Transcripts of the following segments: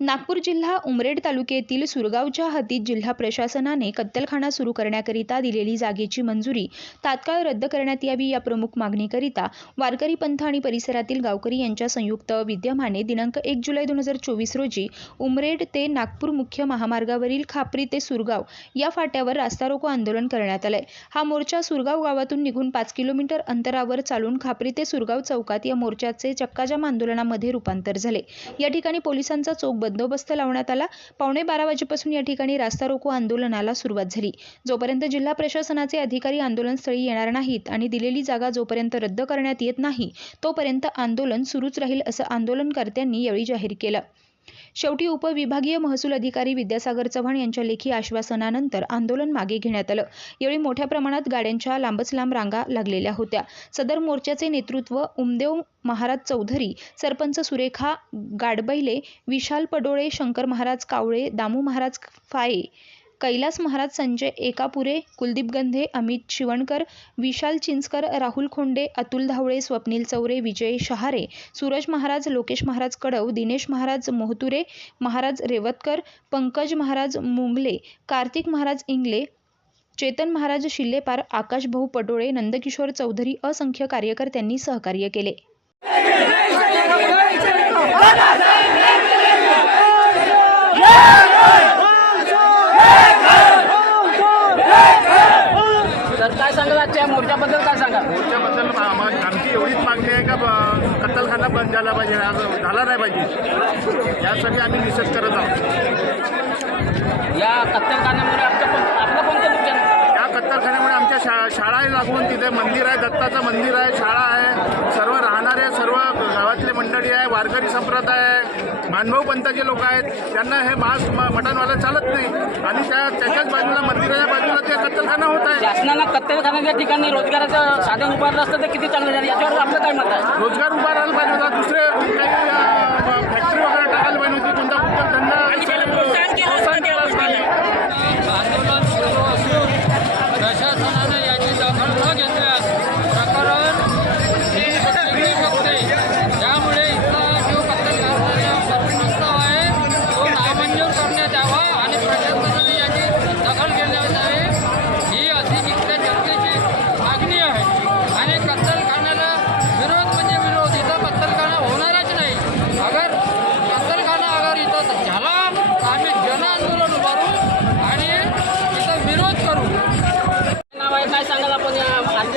नागपूर जिल्हा उमरेड तालुक्यातील सुरगावच्या हद्दीत जिल्हा प्रशासनाने कत्तलखाना सुरू करण्याकरिता दिलेली जागेची मंजुरी तात्काळ रद्द करण्यात यावी या प्रमुख मागणीकरिता वारकरी पंथ आणि परिसरातील गावकरी यांच्या संयुक्त विद्यमाने दिनांक एक जुलै दोन हजार चोवीस रोजी उमरेड ते नागपूर मुख्य महामार्गावरील खापरी ते सुरगाव या फाट्यावर रास्ता रोको आंदोलन करण्यात आलंय. हा मोर्चा सुरगाव गावातून निघून पाच किलोमीटर अंतरावर चालून खापरी ते सुरगाव चौकात या मोर्चाचे चक्काजाम आंदोलनामध्ये रूपांतर झाले. या ठिकाणी पोलिसांचा चोख बंदोबस्त लावण्यात आला. पावणे बारा वाजेपासून या ठिकाणी रास्ता रोको आंदोलनाला सुरुवात झाली. जोपर्यंत जिल्हा प्रशासनाचे अधिकारी आंदोलनस्थळी येणार नाहीत आणि दिलेली जागा जोपर्यंत रद्द करण्यात येत नाही तोपर्यंत आंदोलन सुरूच राहील असं आंदोलनकर्त्यांनी यावेळी जाहीर केलं. शेवटी उपविभागीय महसूल अधिकारी विद्यासागर चव्हाण यांच्या लेखी आश्वासनानंतर आंदोलन मागे घेण्यात आलं. यावेळी मोठ्या प्रमाणात गाड्यांच्या लांबच लांब रांगा लागलेल्या होत्या. सदर मोर्चाचे नेतृत्व उमदेव महाराज चौधरी सरपंच सुरेखा गाडबैले विशाल पडोळे शंकर महाराज कावळे दामू महाराज फाये कैलास महाराज संजय एकापुरे कुलदीप गंधे अमित शिवणकर विशाल चिंचकर राहुल खोंडे अतुल धावळे स्वप्नील चौरे विजय शहारे सूरज महाराज लोकेश महाराज कडव दिनेश महाराज मोहतुरे महाराज रेवतकर पंकज महाराज मुंगले कार्तिक महाराज इंगले चेतन महाराज शिल्लेपार आकाश भाऊ पटोळे नंदकिशोर चौधरी असंख्य कार्यकर्त्यांनी सहकार्य केले Yeah काय सांगाल आजच्या मोर्चाबद्दल काय सांगा आम्हा- आमची एवढीच मागणी आहे का कत्तलखाना बंद झाला पाहिजे झाला नाही पाहिजे? यासाठी आम्ही निषेध करत आहोत. या कत्तलखान्यामुळे आपलं कोण- आपलं कोणतं नुकसान? या कत्तलखान्यामुळे आमच्या शा शाळा आहे लागून तिथे मंदिर आहे दत्ताचं मंदिर आहे शाळा आहे सर्व राहणारे सर्व गावातले मंडळी आहे वारकरी संप्रदाय आहे. मानभाऊ पंथाचे लोक आहेत त्यांना हे मांस मटणवाला चालत नाही. आणि त्या त्याच्याच बाजूला मंदिराच्या बाजूला ते कत्तलखाना होत आहे. शासनानं कत्तलखान्याच्या ठिकाणी रोजगाराचं साधन उभारलं असतं तर किती चांगलं झालं? याच्यावर आपलं काय मत आहे? रोजगार उभारायला पाहिजे होता. दुसरे काही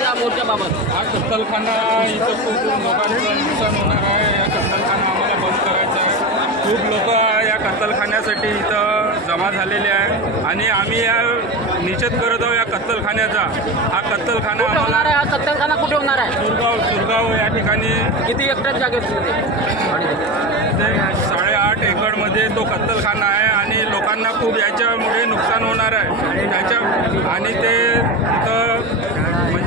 या मोर्चाबाबत? हा कत्तलखाना इथं खूप लोकांचं नुकसान होणार आहे. या कत्तलखाना आम्हाला बंद करायचा आहे. खूप लोक या कत्तलखान्यासाठी इथं जमा झालेले आहे. आणि आम्ही या निषेध करत आहोत या कत्तलखान्याचा. हा कत्तलखाना कुठे होणार आहे? हा कत्तलखाना कुठे होणार आहे? सुरगाव सुरगाव या ठिकाणी किती हेक्टर जागेत ते? साडेआठ एकरमध्ये तो कत्तलखाना आहे आणि लोकांना खूप याच्यामुळे नुकसान होणार आहे. त्याच्या आणि ते तिथं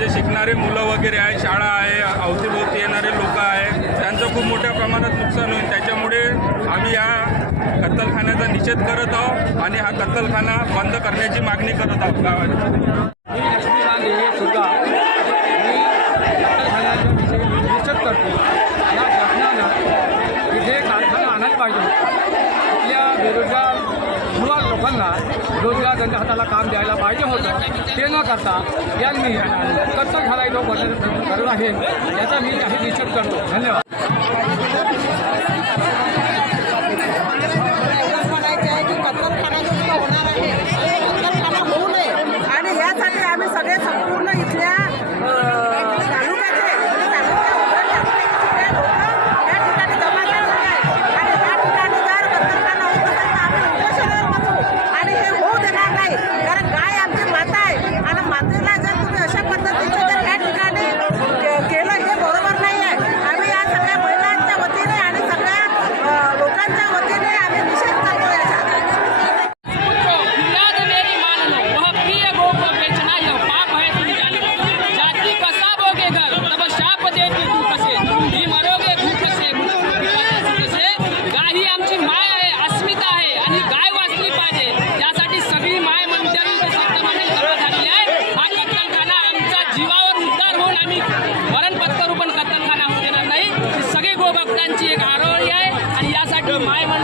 जे शिकणारे मुलं वगैरे आहे शाळा आहे अवतीभोवती येणारे लोक आहे त्यांचं खूप मोठ्या प्रमाणात नुकसान होईल. त्याच्यामुळे आम्ही या कत्तलखान्याचा निषेध करत आहोत आणि हा कत्तलखाना बंद करण्याची मागणी करत आहोत. गावात मी लक्ष्मीकांत हे सुद्धा मी कत्तलखान्याचा विषय निश्चित करतो या शासनानं इथे कारखाना आणायला पाहिजे आपल्या बेरोजगार युवा लोकांना रोजगार त्यांच्या हाताला काम द्यायला पाहिजे होतं. ते न करता यांनी कत्तलखाना घालायला बदल आहे. याचा मी काही निश्चित करतो. धन्यवाद.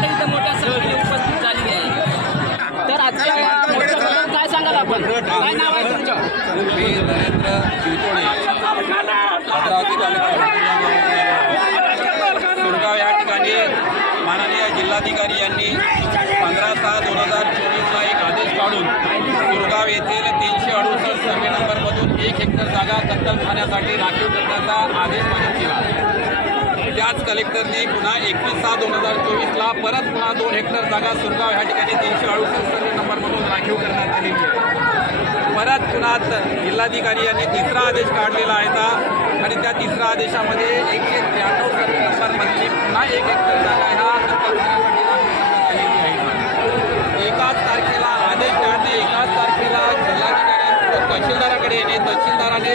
एवढ्या मोठ्या संख्येने उपस्थित झालेली आहे. तर आजच्या या मोर्चाबद्दल काय सांगाल आपण? काय नाव आहे तुमचं? मी नरेंद्र चिवतोडे भद्रावती तालुका सुरगाव या ठिकाणी माननीय जिल्हाधिकारी यांनी पंधरा सहा दोन हजार चोवीसला एक आदेश काढून सुरगाव येथील तीनशे अडुसष्ट सर्वे नंबरमधून एक हेक्टर जागा कत्तलखान्यासाठी राखीव करण्याचा आदेश मंजूर केला. त्याच कलेक्टरने पुन्हा एकवीस सहा दोन हजार चोवीसला परत पुन्हा दोन हेक्टर जागा सुरगाव ह्या ठिकाणी तीनशे अडुसष्ट सर्वे नंबरमधून राखीव करण्यात आली. परत पुन्हा जिल्हाधिकारी यांनी तिसरा आदेश काढलेला आहे आता. आणि त्या तिसऱ्या आदेशामध्ये एकशे त्र्याण्णव सर्वे नंबरमधली पुन्हा एक हेक्टर जागा ह्या कत्तलखान्यासाठी राखीव करण्यात आलेली आहे एकाच तारखेला आदेश काढणे एकाच तारखेला जिल्हाधिकारी तहसीलदाराकडे येणे तहसीलदाराने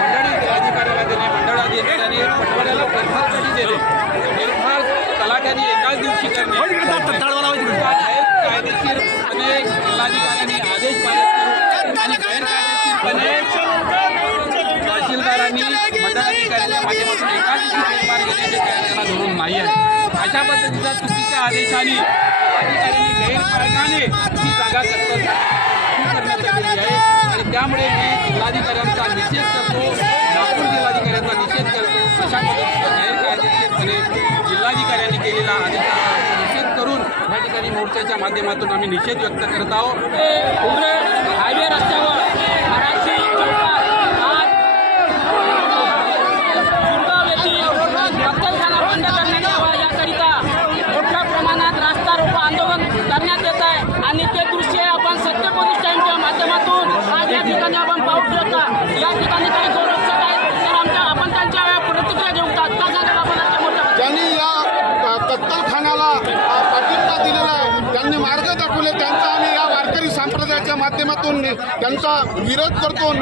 मंडळी अधिकाऱ्याला देणे मंडळ अधिकाऱ्याने पटवाड्याला फेरफारसाठी देणे फेरफार तलाट्याने एकाच दिवशी करणे जिल्हाधिकाऱ्यांनी आदेश पारित करून आणि गैरकायदेशीरपणे तहसीलदारांनी मंडळाधिकाऱ्यांच्या माध्यमातून एकाच दिवशी फेरफार घेण्याचे कायद्याला धरून नाही आहे. अशा पद्धतीच्या चुकीच्या आदेशाने अधिकाऱ्यांनी गैरमार्गाने ही जागा कत्तल करण्यात आलेली आहे. आणि त्यामुळे मी जिल्हाधिकाऱ्यांचा निषेध करतो नागपूर जिल्हाधिकाऱ्यांचा निषेध करतो. अशा पद्धतीचा गैरकायदेशीरपणे जिल्हाधिकाऱ्यांनी केलेला आदेश या ठिकाणी मोर्चाच्या माध्यमातून आम्ही निषेध व्यक्त करत आहोत. हायवे रस्त्यावर मराठी चौकात आज सुरगाव येथील कत्तलखाना बंद करण्यात यावा याकरिता मोठ्या प्रमाणात रास्ता रोको आंदोलन करण्यात येत आहे आणि ते दृश्य आपण सत्य पोलीस टाईमच्या माध्यमातून आज या ठिकाणी आपण पाहू शकता या ठिकाणी काही गोरक्षक आहेत तर आमच्या आपण त्यांच्या प्रतिक्रिया घेऊ का काय सांगाल आपण आजच्या मोठ्या त्यांनी या अ, कत्तलखानाला अ, पाठिंबा दिलेला आहे त्यांनी मार्ग दाखवले त्यांचा आम्ही या वारकरी संप्रदायाच्या माध्यमातून त्यांचा विरोध करतो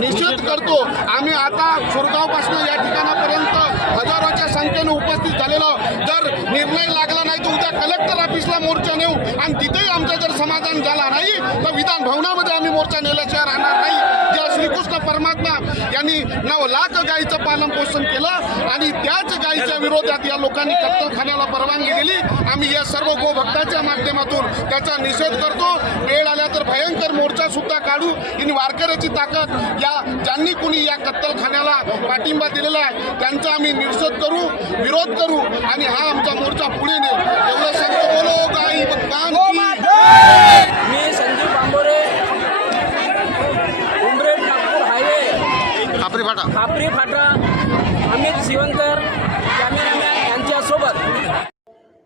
निषेध करतो. आम्ही आता सुरगावपासून या ठिकाणापर्यंत हजारोच्या संख्येने उपस्थित झालेलो जर निर्णय लागला नाही तर उद्या कलेक्टर ऑफिसला मोर्चा नेऊ आणि तिथेही आमचं जर समाधान झाला नाही तर विधान भवनामध्ये आम्ही मोर्चा नेल्याशिवाय राहणार नाही. ज्या श्रीकृष्ण परमात्मा यांनी नऊ लाख गायीचं पालन पोषण केलं. गायीच्या विरोधात या लोकांनी कत्तलखान्याला परवानगी दिली. आम्ही या सर्व गोभक्ताच्या माध्यमातून त्याचा निषेध करतो. वेळ आल्या तर भयंकर मोर्चा सुद्धा काढू. आणि वारकऱ्याची ताकद या ज्यांनी कुणी या कत्तलखान्याला पाठिंबा दिलेला आहे त्यांचा आम्ही निषेध करू विरोध करू आणि हा आमचा मोर्चा पुढे नेऊ एवढं सांगतो बोलो गाई भक्तान की मी संजीव बांबोरे उमरेड नागपूर हायवे. खापरी फाटा. खापरी फाटा. अमित शिवंकर